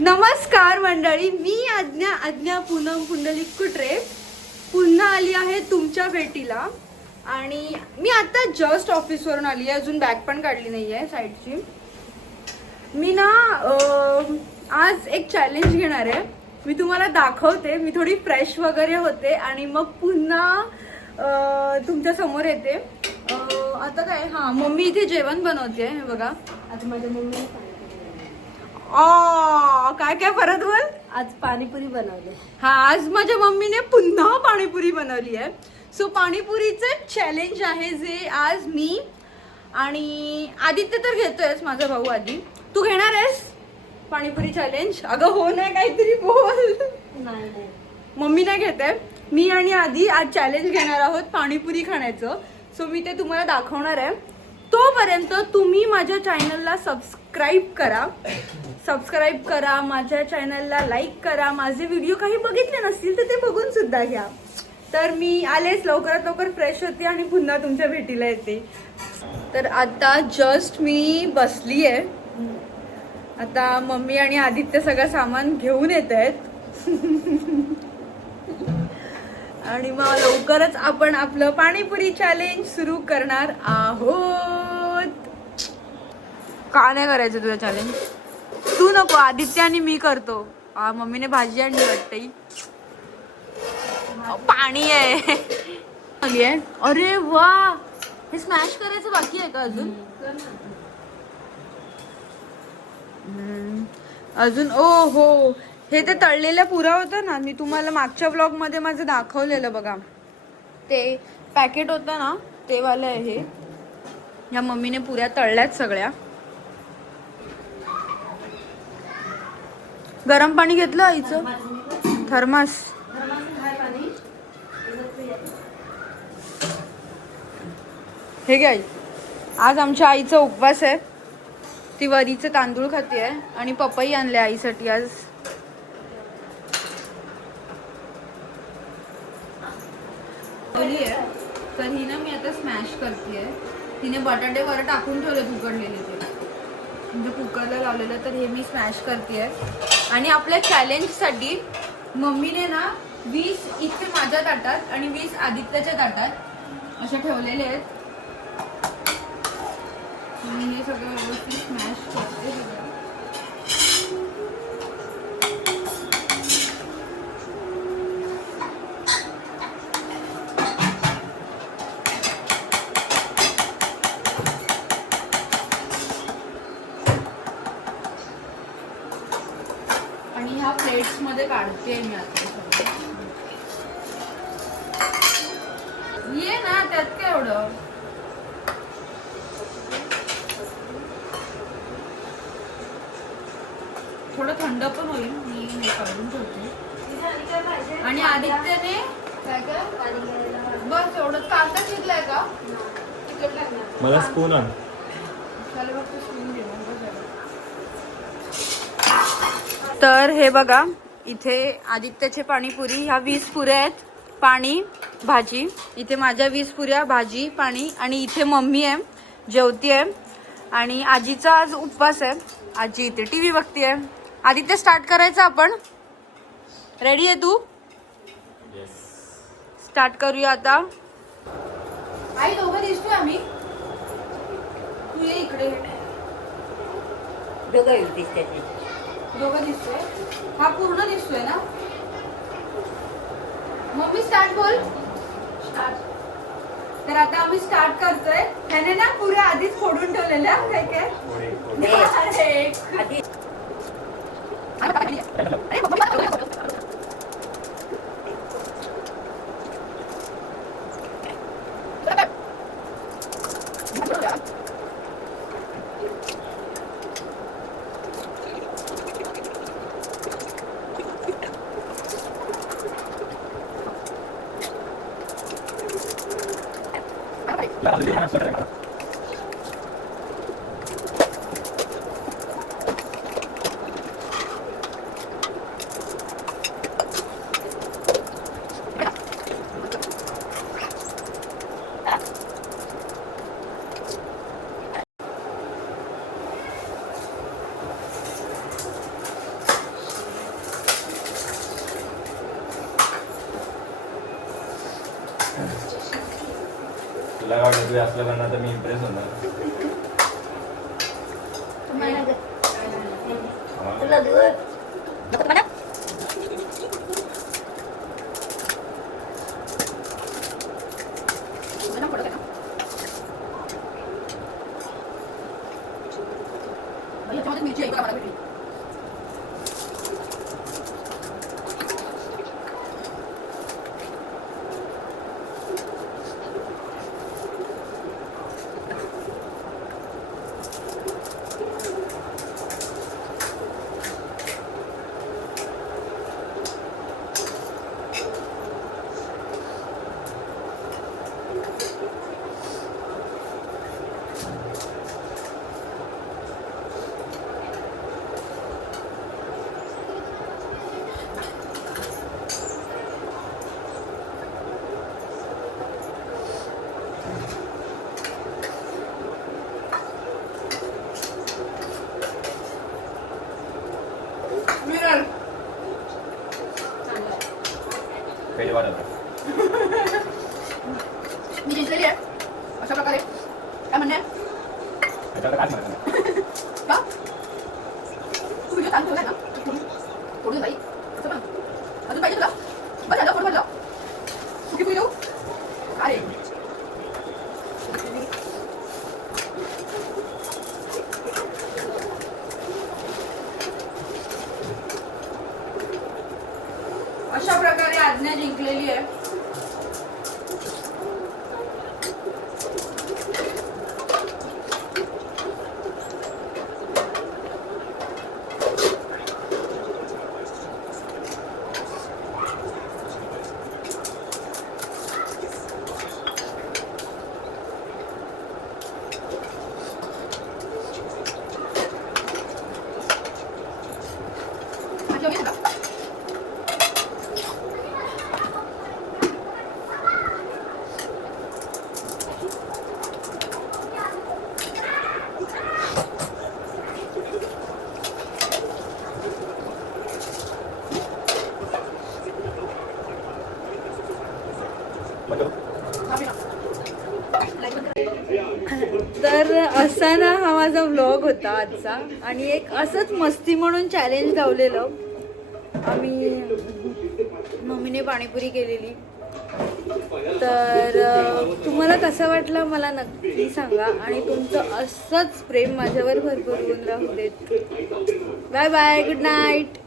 नमस्कार मंडळी, मी आज्ञा पूनम पुंडलिक कुट्रे पुन्हा आली आहे तुमच्या भेटीला. आणि मी आता जस्ट ऑफिसवरून आली आहे, अजून बॅग पण काढली नाही आहे साईडची. मी ना आज एक चॅलेंज घेणार आहे. मी तुम्हाला दाखवते, मी थोडी फ्रेश वगैरे होते आणि मग पुन्हा तुमच्या समोर येते. आता काय, हा मम्मी इथे जेवण बनवते बघा. आज माझ्या मम्मीने काय काय परत बोल. आज पाणीपुरी बनवली. हा, आज माझ्या मम्मीने पुन्हा पाणीपुरी बनवली आहे. सो पाणीपुरीचं चॅलेंज आहे जे आज मी आणि आदित्य तर घेतोयच, माझा भाऊ आदी. तू घेणार आहेस पाणीपुरी चॅलेंज? अगं हो, नाही काहीतरी बोल. नाही मम्मी नाही घेत आहे, मी आणि आदी आज चॅलेंज घेणार आहोत पाणीपुरी खाण्याचं. सो मी ते तुम्हाला दाखवणार आहे. तोपर्यंत तुम्ही माझ्या चॅनलला सबस्क्राईब करा, माझ्या चॅनलला लाईक करा. माझे व्हिडिओ काही बघितले नसतील तर ते बघून सुद्धा घ्या. तर मी आलेच, लवकरात लवकर फ्रेश होते आणि पुन्हा तुमच्या भेटीला येते. तर आता जस्ट मी बसली आहे. आता मम्मी आणि आदित्य सगळं सामान घेऊन येत आहेत आणि मग लवकरच आपण आपलं पाणीपुरी चॅलेंज सुरू करणार आहोत. का नाही करायचं तुझं चॅलेंज? तू नको, आदित्य आणि मी करतो. मम्मीने भाजी आणली वाटते. पाणी आहे. अरे वा, हे स्मॅश करायचं बाकी आहे का अजून? अजून ओ हो, हे ते तळलेल्या पुऱ्या होता ना, मी तुम्हाला मागच्या व्लॉग मध्ये माझं दाखवलेलं बघा. ते पॅकेट होतं ना, ते वालं आहे हे. या मम्मीने पुऱ्या तळल्यात सगळ्या. गरम पाणी घेतलं आईचं, थर्मास. हे घ्या आई, आज आमच्या आईचा उपवास आहे. ती वरीचे तांदूळ खाते आहे आणि पपई आणले आईसाठी आज. तर ही ना मी आता स्मॅश करते. तिने बटाटे वर टाकून ठेवले उकडलेले, ते म्हणजे कुकरला लावलेलं. तर हे मी स्मॅश करते. आणि आपल्या चॅलेंजसाठी मम्मीने ना 20 इथे माझ्या ताटात आणि 20 आदित्यच्या ताटात असे ठेवलेले आहेत. मी हे सगळं व्यवस्थित स्मॅश करते. आणि ह्या प्लेट्स मध्ये काढते मी आता. ये ना, त्यात काय एवढं. थोडं थंड पण होईल, मी हे काढून ठेवते. आणि आदित्यने काय काय बस एवढं कांदा चिरलाय का? मला स्पून आण. तर हे बघा, इथे आदित्यचे पाणीपुरी ह्या 20 पुऱ्या आहेत. पाणी भाजी, इथे माझ्या 20 पुऱ्या, भाजी पाणी. आणि इथे मम्मी आहे, जेवती आहे. आणि आजीचा आज उपवास आहे. आजी इथे टीव्ही बघतीये. आदित्य, स्टार्ट करायचं आपण. रेडी आहे तू? स्टार्ट करूया आता. आई दोघं दिसतोय आम्ही. तू ये इकडे. दोघं दिसते. दोघं दिसतोय. हा पूर्ण दिसतोय ना? मम्मी स्टार्ट बोल. स्टार्ट. तर आता आम्ही स्टार्ट करतोय. त्याने ना पुऱ्या आधीच फोडून ठेवलेल्या काय काय. तुला काय वाटतं तू असलं करणार तर मी इम्प्रेस होणार. तुला दूर पहिली वाट आता. मी जिंकलेली आहे अशा प्रकारे. काय म्हणणे याच्यावर काय म्हणायचं. का तू व्हिडिओ चालू ठेवलाय ना थोडी बाई असं पण अजून पाहिजे तुला. बस झालं फोन भरलं सुखी पुरी देऊ काय अशा प्रकारे आज्ञा जिंकलेली आहे. अच्छा, येईल का? तर असा ना हा माझा व्लॉग होता आजचा. आणि एक असंच मस्ती म्हणून चॅलेंज लावलेलं आम्ही. मम्मीने पाणीपुरी केलेली. तर तुम्हाला कसं वाटलं मला नक्की सांगा. आणि तुमचं असंच प्रेम माझ्यावर भरभरून राहू देत. Bye bye, good night.